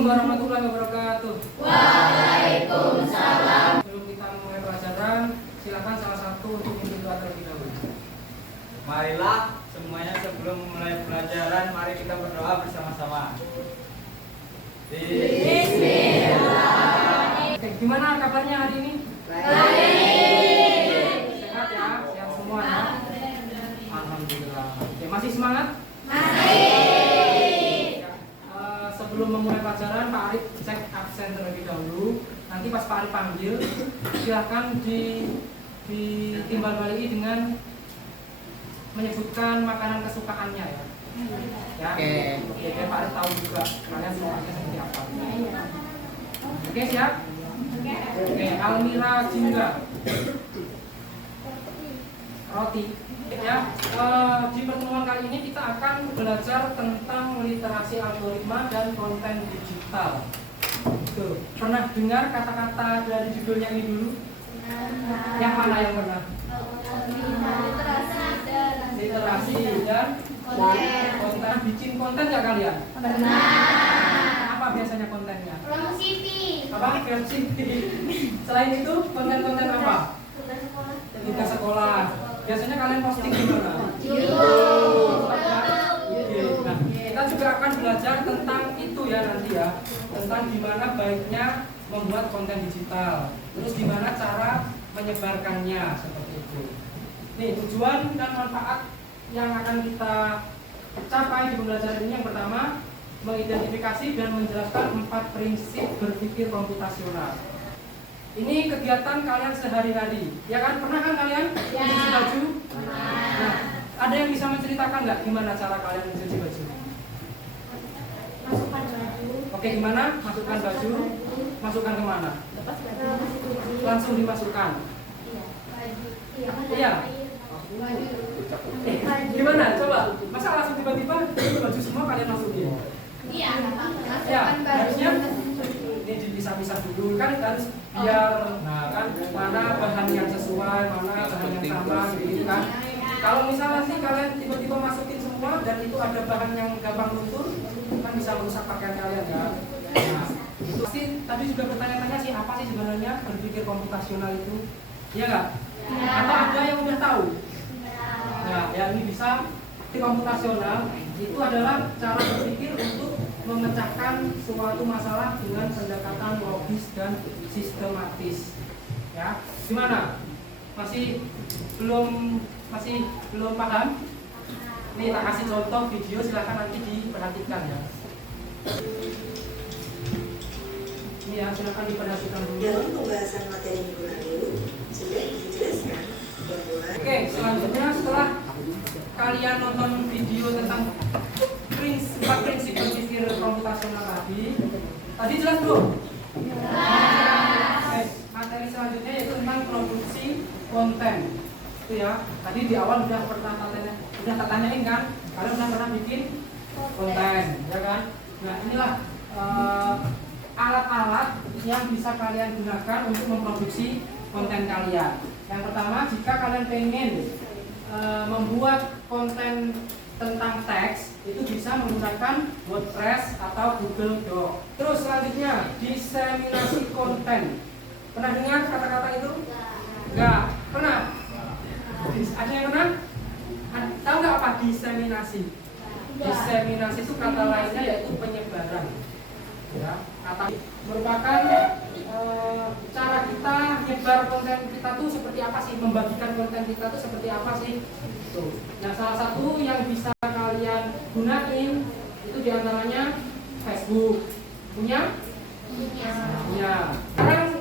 Assalamualaikum warahmatullahi wabarakatuh. Waalaikumsalam. Sebelum kita mulai pelajaran, silakan salah satu untuk memimpin doa terlebih dahulu. Marilah semuanya sebelum memulai pelajaran, mari kita berdoa bersama-sama. Oke, gimana kabarnya hari ini? Baik. Sehat ya, sehat semua ya. Alhamdulillah. Oke, masih semangat? Masih. Ya, sebelum memulai pelajaran, Pak Arif cek absen terlebih dahulu. Nanti pas Pak Arif panggil, silahkan ditimbal balik dengan menyebutkan makanan kesukaannya ya. Ya, oke, biar Pak Arif tahu juga kalian sukanya seperti apa. Oke, siap? Oke, Almira Jingga. Roti. Ya, di pertemuan kali ini kita akan belajar tentang literasi algoritma dan konten digital. Tuh, pernah dengar kata-kata dari judulnya ini dulu? Yang mana yang pernah? Literasi dan konten. Bikin konten nggak kalian? Pernah. Apa biasanya kontennya? Promosi TV. Apa? Versi. Selain itu, konten-konten apa? Tugas sekolah. Biasanya kalian posting di mana? YouTube. Nah, kita juga akan belajar tentang itu ya nanti ya, tentang gimana baiknya membuat konten digital, terus gimana cara menyebarkannya seperti itu. Nih, tujuan dan manfaat yang akan kita capai di pembelajaran ini yang pertama, mengidentifikasi dan menjelaskan 4 prinsip berpikir komputasional. Ini kegiatan kalian sehari-hari, ya kan? Pernah kan kalian Ya. mencuci baju? Pernah. Nah, ada yang bisa menceritakan nggak gimana cara kalian mencuci baju? Masukkan baju. Oke, gimana? Masukkan baju, masukkan kemana? Lepas baju. Langsung dimasukkan. Iya. Gimana? Coba. Masa langsung tiba-tiba baju semua kalian masukin? Iya. Ya, harusnya ini dipisah-pisah dulu kan harus biar kan mana bahan yang sesuai, mana bahan yang sama gitu kan. Kalau misalnya sih kalian tiba-tiba masukin semua dan itu ada bahan yang gampang luntur, kan bisa merusak pakaian kalian kan. Nah, itu pasti tadi juga bertanya-tanya sih apa sih sebenarnya berpikir komputasional itu? Iya nggak? Atau ada yang udah tahu? Nah, yang ini bisa di komputasional itu adalah cara berpikir untuk memecahkan suatu masalah dengan pendekatan logis dan sistematis. Ya, gimana? Masih belum paham? Nih tak kasih contoh video, silahkan nanti diperhatikan ya. Ini ya, silahkan diperhatikan dulu. Dalam pembahasan materi mingguan dulu sudah dijelaskan bahwa Oke, selanjutnya setelah kalian nonton video tentang 4 prinsip berpikir komputasional tadi jelas belum? Oke, materi selanjutnya yaitu tentang produksi konten. Itu ya, tadi di awal udah tak tanyain kan, kalian pernah bikin konten, ya kan? Nah, inilah alat-alat yang bisa kalian gunakan untuk memproduksi konten kalian. Yang pertama, jika kalian pengen membuat konten tentang teks, itu bisa menggunakan WordPress atau Google Doc. Terus selanjutnya, diseminasi konten. Pernah dengar kata-kata itu? Enggak. Pernah? Ada yang pernah? Tahu nggak apa diseminasi? Diseminasi itu kata lainnya yaitu penyebaran. Ya, kata merupakan cara kita nyebar konten kita tuh seperti apa sih, membagikan konten kita tuh seperti apa sih. Tuh. Nah, salah satu yang bisa kalian gunain itu diantaranya Facebook. Punya? Ya. Sekarang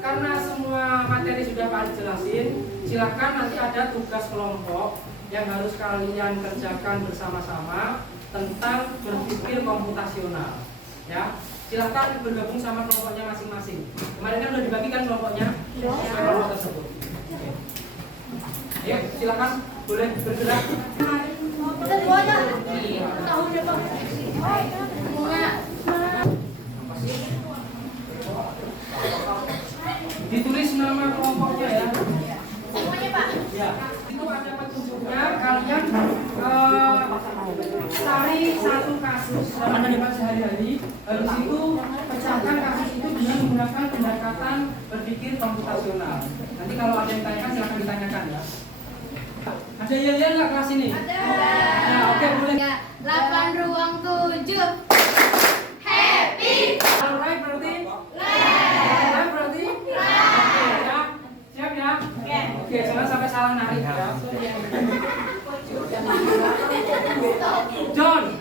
karena semua materi sudah Pak Arif jelasin, silakan nanti ada tugas kelompok yang harus kalian kerjakan bersama-sama tentang berpikir komputasional. Ya, silakan bergabung sama kelompoknya masing-masing. Kemarin kan sudah dibagikan kelompoknya sesuai kelompok tersebut. Oke. Ya, silakan boleh bergerak. Ditulis nama kelompoknya ya. Semuanya, Pak. Ya, itu ada petunjuknya. Kalian cari satu kasus dalam kehidupan sehari-hari pelajari. Habis itu pecahkan kasus itu dengan menggunakan pendekatan berpikir komputasional. Nanti kalau ada yang tanyakan silahkan ditanyakan ya. Ada yel-yel nggak kelas ini? Ada. Nah, oke boleh. 8 ruang 7. Happy. Alright berarti? Alright berarti? Oke ya. Siap ya? Oke, jangan sampai salah narik ya. John.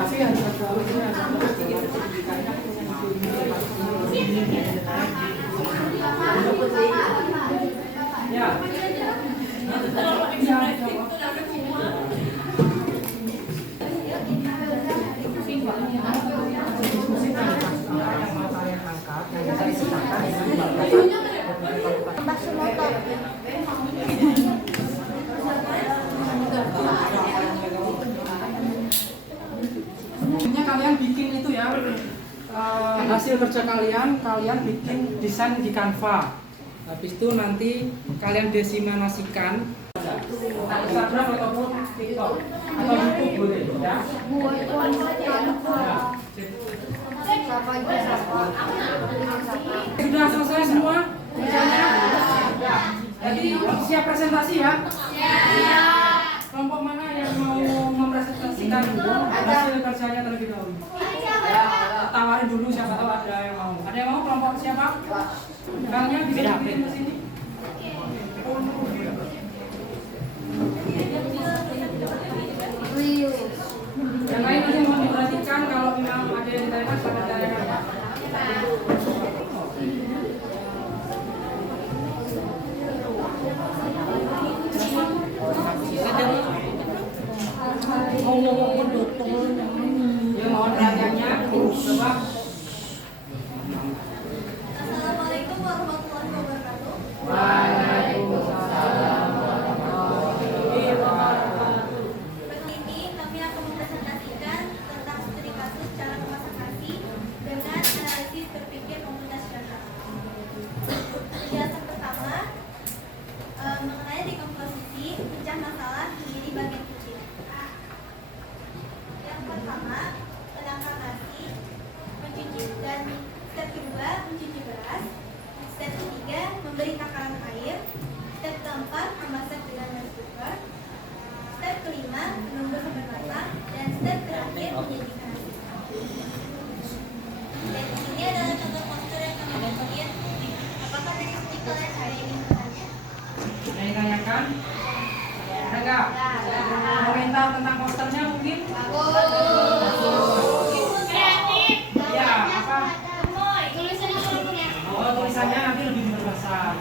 Kasih ya. Ya. Intinya kalian bikin itu ya, hasil kerja kalian bikin desain di Canva. Habis itu nanti kalian desiminasikan Instagram ataupun TikTok atau YouTube boleh ya. Sudah selesai semua kerjanya? Jadi siap presentasi ya? Kelompok mana yang mau mempresentasikan hasil kerjanya terlebih dahulu? Tawarin dulu siapa tahu ada yang mau. Ada yang mau kelompok siapa? Filenya bisa dikirim ke sini. Yang lain nanti mohon diperhatikan kalau memang ada yang ditanyakan silahkan ditanyakan. Ya mohon perhatiannya. Coba. Assalamualaikum warahmatullahi wabarakatuh. Waalaikumsalam warahmatullahi wabarakatuh. Kali ini kami akan mempresentasikan tentang studi kasus cara memasak nasi dengan analisis berpikir komputasional. Penjelasan pertama mengenai dekomposisi pecah masalah menjadi bagian kecil. Yang pertama, menangkap nasi, mencuci, dan step kedua mencuci beras, step ketiga memberi takaran air, step keempat memasak dengan rice cooker, step kelima menunggu sampai matang, dan step terakhir menyajikan nasi. Dan ini adalah contoh poster yang kami bikin. Apakah dari sini kalian ada yang ingin bertanya? Yang ditanyakan? Ada nggak? Komentar tentang posternya mungkin? Kreatif. Ya, apa? Tulisannya walaupun ya. Oh, tulisannya nanti lebih berbahasa.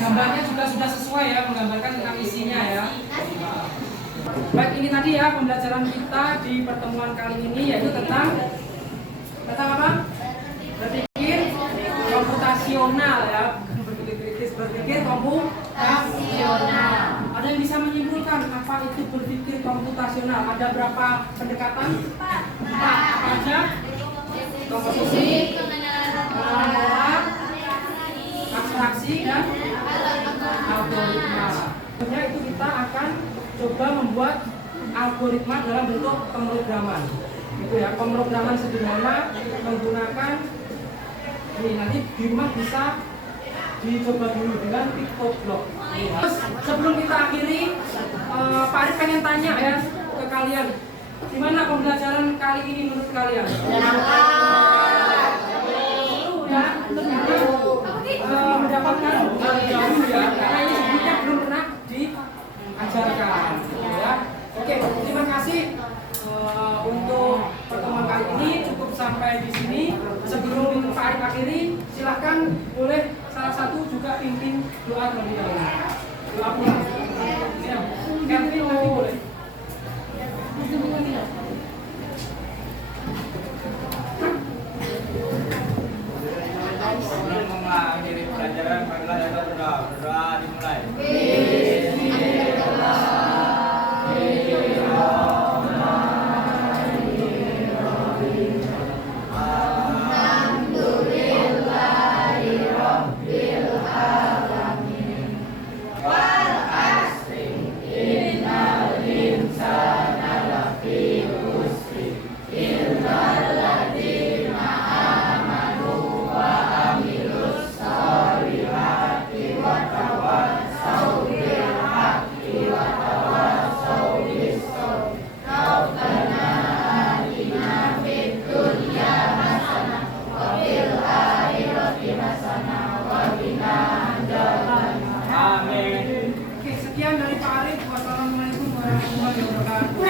Gambarnya juga sudah sesuai ya, menggambarkan tentang isinya ya. Baik, ini tadi ya pembelajaran kita di pertemuan kali ini yaitu tentang apa? Berpikir komputasional ya, berpikir kritis, berpikir komputasional. Ada yang bisa menyimpulkan apa itu berpikir komputasional? Ada berapa pendekatan? 4. Apa aja? Komposisi, pengenalan pola, abstraksi dan algoritma. Sebenarnya itu kita akan coba membuat algoritma dalam bentuk pemrograman. Itu ya, pemrograman sederhana menggunakan ini nanti di rumah bisa dicoba dulu dengan PictoBlock. Terus sebelum kita akhiri, Pak Arif pengen tanya ya ke kalian, gimana pembelajaran kali ini menurut kalian? Seru ya, mendapatkan jauh ya, karena ini sebelumnya belum pernah diajarkan. Ya. Oke, terima kasih untuk pertemuan kali ini cukup sampai di sini. Sebelum Pak Arif akhiri, silahkan boleh salah satu juga pimpin doa terlebih dahulu. Doa pulang. Ya, Catherine nanti boleh. Sebelum mengakhiri pelajaran, marilah kita berdoa. Berdoa dimulai. Wal asri inna wabarakatuh.